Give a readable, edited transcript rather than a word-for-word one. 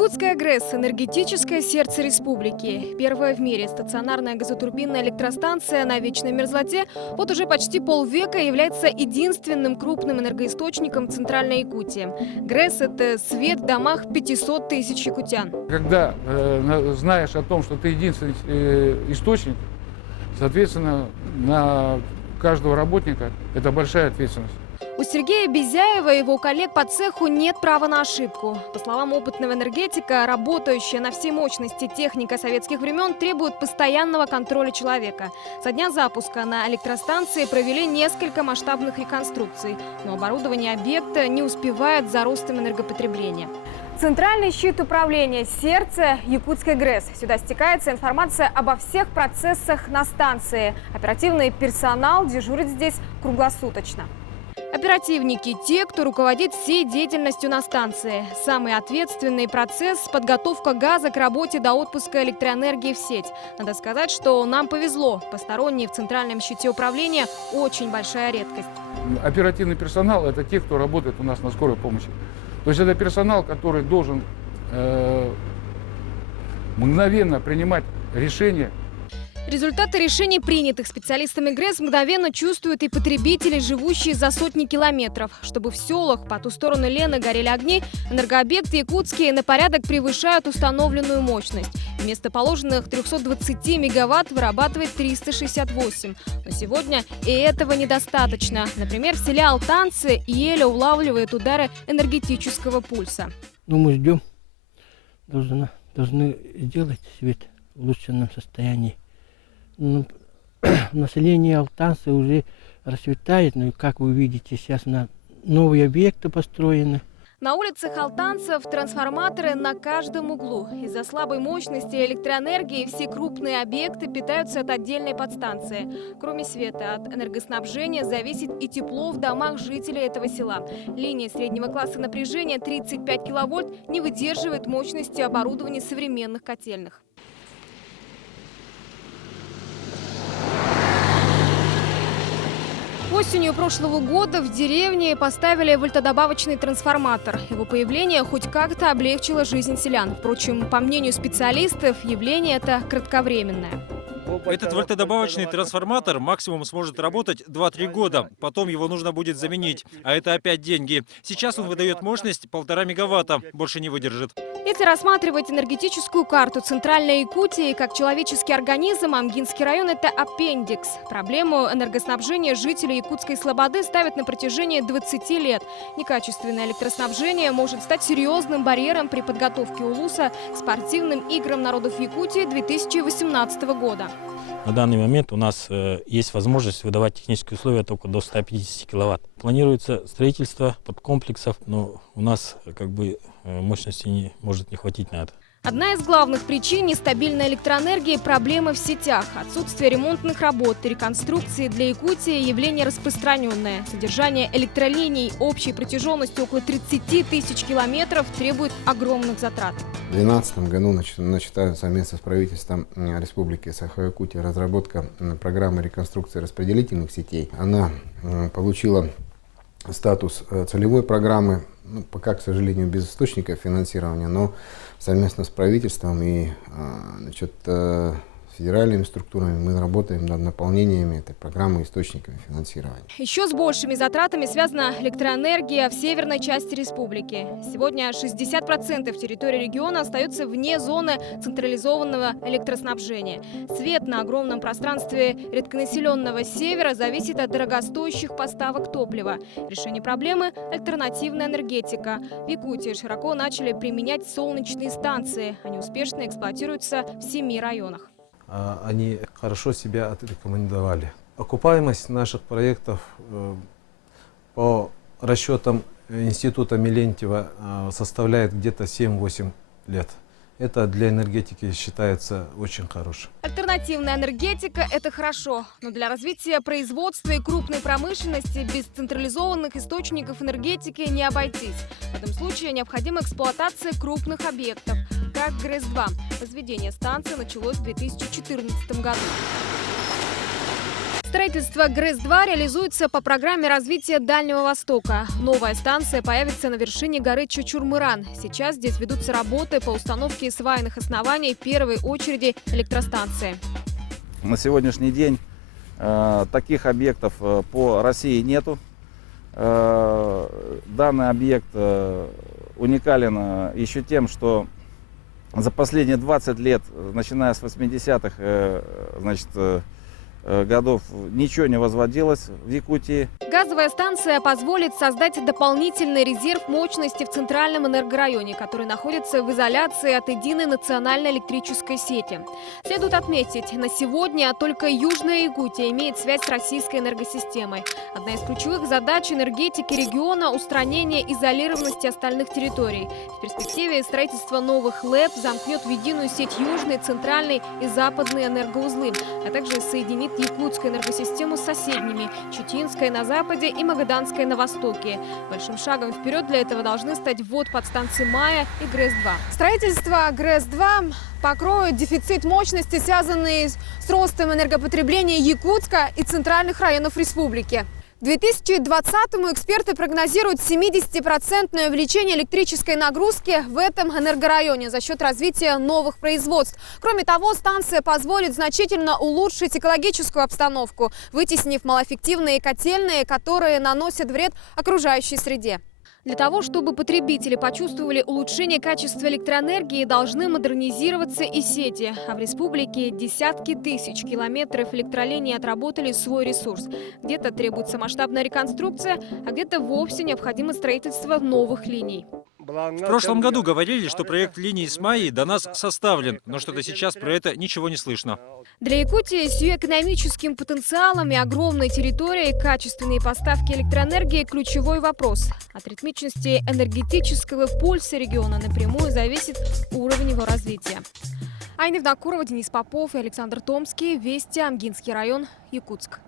Якутская ГРЭС – энергетическое сердце республики. Первая в мире стационарная газотурбинная электростанция на вечной мерзлоте вот уже почти полвека является единственным крупным энергоисточником в Центральной Якутии. ГРЭС – это свет в домах 500 тысяч якутян. Когда знаешь о том, что ты единственный источник, соответственно, на каждого работника это большая ответственность. У Сергея Безяева и его коллег по цеху нет права на ошибку. По словам опытного энергетика, работающая на всей мощности техника советских времен требует постоянного контроля человека. Со дня запуска на электростанции провели несколько масштабных реконструкций, но оборудование объекта не успевает за ростом энергопотребления. Центральный щит управления – сердце Якутской ГРЭС. Сюда стекается информация обо всех процессах на станции. Оперативный персонал дежурит здесь круглосуточно. Оперативники – те, кто руководит всей деятельностью на станции. Самый ответственный процесс – подготовка газа к работе до отпуска электроэнергии в сеть. Надо сказать, что нам повезло. Посторонние в центральном щите управления – очень большая редкость. Оперативный персонал – это те, кто работает у нас на скорой помощи. То есть это персонал, который должен мгновенно принимать решения. Результаты решений, принятых специалистами ГРЭС, мгновенно чувствуют и потребители, живущие за сотни километров. Чтобы в селах по ту сторону Лены горели огни, энергообъекты якутские на порядок превышают установленную мощность. Вместо положенных 320 мегаватт вырабатывает 368. Но сегодня и этого недостаточно. Например, в селе Алтанцы еле улавливает удары энергетического пульса. Ну, мы ждем. Должны сделать свет в улучшенном состоянии. Ну, население Алтанцы уже расцветает, но как вы видите, сейчас новые объекты построены. На улицах алтанцев трансформаторы на каждом углу. Из-за слабой мощности электроэнергии все крупные объекты питаются от отдельной подстанции. Кроме света, от энергоснабжения зависит и тепло в домах жителей этого села. Линия среднего класса напряжения 35 киловольт не выдерживает мощности оборудования современных котельных. Осенью прошлого года в деревне поставили вольтодобавочный трансформатор. Его появление хоть как-то облегчило жизнь селян. Впрочем, по мнению специалистов, явление это кратковременное. Этот вольтодобавочный трансформатор максимум сможет работать 2-3 года. Потом его нужно будет заменить. А это опять деньги. Сейчас он выдает мощность 1,5 мегаватта. Больше не выдержит. Если рассматривать энергетическую карту Центральной Якутии как человеческий организм, Амгинский район – это аппендикс. Проблему энергоснабжения жителей Якутской Слободы ставят на протяжении 20 лет. Некачественное электроснабжение может стать серьезным барьером при подготовке Улуса к спортивным играм народов Якутии 2018 года. На данный момент у нас есть возможность выдавать технические условия только до 150 киловатт. Планируется строительство подкомплексов, но у нас мощности может не хватить на это. Одна из главных причин нестабильной электроэнергии – проблемы в сетях. Отсутствие ремонтных работ и реконструкции для Якутии – явление распространенное. Содержание электролиний общей протяженностью около 30 тысяч километров требует огромных затрат. В 2012 году начата совместно с правительством Республики Саха-Якутия разработка программы реконструкции распределительных сетей. Она получила статус целевой программы, пока, к сожалению, без источников финансирования, но совместно с правительством и федеральными структурами мы работаем над наполнениями этой программы источниками финансирования. Еще с большими затратами связана электроэнергия в северной части республики. Сегодня 60% территории региона остаются вне зоны централизованного электроснабжения. Свет на огромном пространстве редконаселенного севера зависит от дорогостоящих поставок топлива. Решение проблемы – альтернативная энергетика. В Якутии широко начали применять солнечные станции. Они успешно эксплуатируются в 7 районах. Они хорошо себя отрекомендовали. Окупаемость наших проектов по расчетам Института Мелентьева составляет где-то 7-8 лет. Это для энергетики считается очень хорошим. Альтернативная энергетика – это хорошо, но для развития производства и крупной промышленности без централизованных источников энергетики не обойтись. В этом случае необходима эксплуатация крупных объектов, как ГРЭС-2. Возведение станции началось в 2014 году. Строительство ГРЭС-2 реализуется по программе развития Дальнего Востока. Новая станция появится на вершине горы Чучур-Мыран. Сейчас здесь ведутся работы по установке свайных оснований первой очереди электростанции. На сегодняшний день таких объектов по России нету. Данный объект уникален еще тем, что за последние 20 лет, начиная с 80-х, годов, ничего не возводилось в Якутии. Газовая станция позволит создать дополнительный резерв мощности в центральном энергорайоне, который находится в изоляции от единой национальной электрической сети. Следует отметить, на сегодня только Южная Якутия имеет связь с российской энергосистемой. Одна из ключевых задач энергетики региона – устранение изолированности остальных территорий. В перспективе строительство новых ЛЭП замкнет в единую сеть южный, центральный и западные энергоузлы, а также соединит якутскую энергосистему с соседними – Читинской на западе и Магаданской на востоке. Большим шагом вперед для этого должны стать ввод подстанции Майя и ГРЭС-2. Строительство ГРЭС-2 покроет дефицит мощности, связанный с ростом энергопотребления Якутска и центральных районов республики. К 2020-му эксперты прогнозируют 70% увеличение электрической нагрузки в этом энергорайоне за счет развития новых производств. Кроме того, станция позволит значительно улучшить экологическую обстановку, вытеснив малоэффективные котельные, которые наносят вред окружающей среде. Для того, чтобы потребители почувствовали улучшение качества электроэнергии, должны модернизироваться и сети. А в республике десятки тысяч километров электролиний отработали свой ресурс. Где-то требуется масштабная реконструкция, а где-то вовсе необходимо строительство новых линий. В прошлом году говорили, что проект линии с Майей до нас составлен, но что-то сейчас про это ничего не слышно. Для Якутии с ее экономическим потенциалом и огромной территорией качественные поставки электроэнергии – ключевой вопрос. От ритмичности энергетического пульса региона напрямую зависит уровень его развития. Айна Евдокурова, Денис Попов и Александр Томский. Вести, Амгинский район, Якутск.